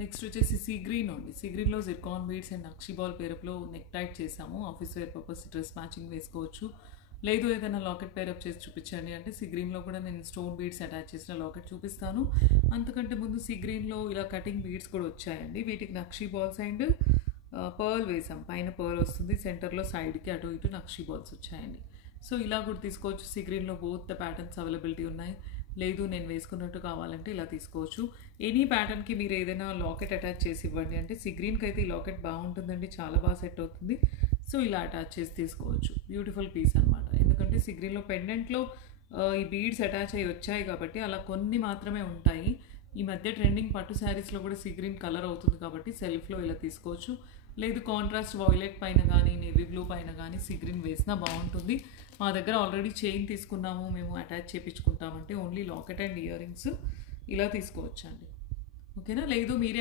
Next వచ్చేసి sea green అండి. Sea గ్రీన్లో జిర్కాన్ బీడ్స్ అండ్ నక్షి బాల్ పేరప్లో నెక్ టైట్ చేసాము. Office wear purpose dress matching వేసుకోవచ్చు. లేదు ఏదైనా లాకెట్ పేరప్ చేసి చూపించండి అంటే సీ గ్రీన్లో కూడా నేను స్టోన్ బీడ్స్ అటాచ్ చేసిన లాకెట్ చూపిస్తాను. అంతకంటే ముందు సీ గ్రీన్లో ఇలా కటింగ్ బీడ్స్ కూడా వచ్చాయండి. వీటికి నక్షి బాల్స్ అండ్ పర్ల్ వేసాం. పైన పర్ల్ వస్తుంది, సెంటర్లో సైడ్కి అటు ఇటు నక్షి బాల్స్ వచ్చాయండి. సో ఇలా కూడా తీసుకోవచ్చు. సీ గ్రీన్లో బోత్ ద ప్యాటర్న్స్ అవైలబిలిటీ ఉన్నాయి. లేదు నేను వేసుకున్నట్టు కావాలంటే ఇలా తీసుకోవచ్చు. ఎనీ ప్యాటర్న్కి మీరు ఏదైనా లాకెట్ అటాచ్ చేసి ఇవ్వండి అంటే సీ గ్రీన్కి అయితే ఈ లాకెట్ బాగుంటుందండి, చాలా బాగా సెట్ అవుతుంది. సో ఇలా అటాచ్ చేసి తీసుకోవచ్చు. బ్యూటిఫుల్ పీస్ అనమాట. ఎందుకంటే సీ గ్రీన్లో పెండెంట్లో ఈ బీడ్స్ అటాచ్ అయ్యి వచ్చాయి కాబట్టి అలా కొన్ని మాత్రమే ఉంటాయి. ఈ మధ్య ట్రెండింగ్ పట్టు శారీస్లో కూడా సీ గ్రీన్ కలర్ అవుతుంది కాబట్టి సెల్ఫ్లో ఇలా తీసుకోవచ్చు. లేదు కాంట్రాస్ట్ వాయిలెట్ పైన కానీ నేవీ బ్లూ పైన కానీ సీ గ్రీన్ వేసినా బాగుంటుంది. మా దగ్గర ఆల్రెడీ చైన్ తీసుకున్నాము, మేము అటాచ్ చేయించుకుంటామంటే only locket and earrings ఇలా తీసుకోవచ్చు అండి. ఓకేనా? లేదు మీరే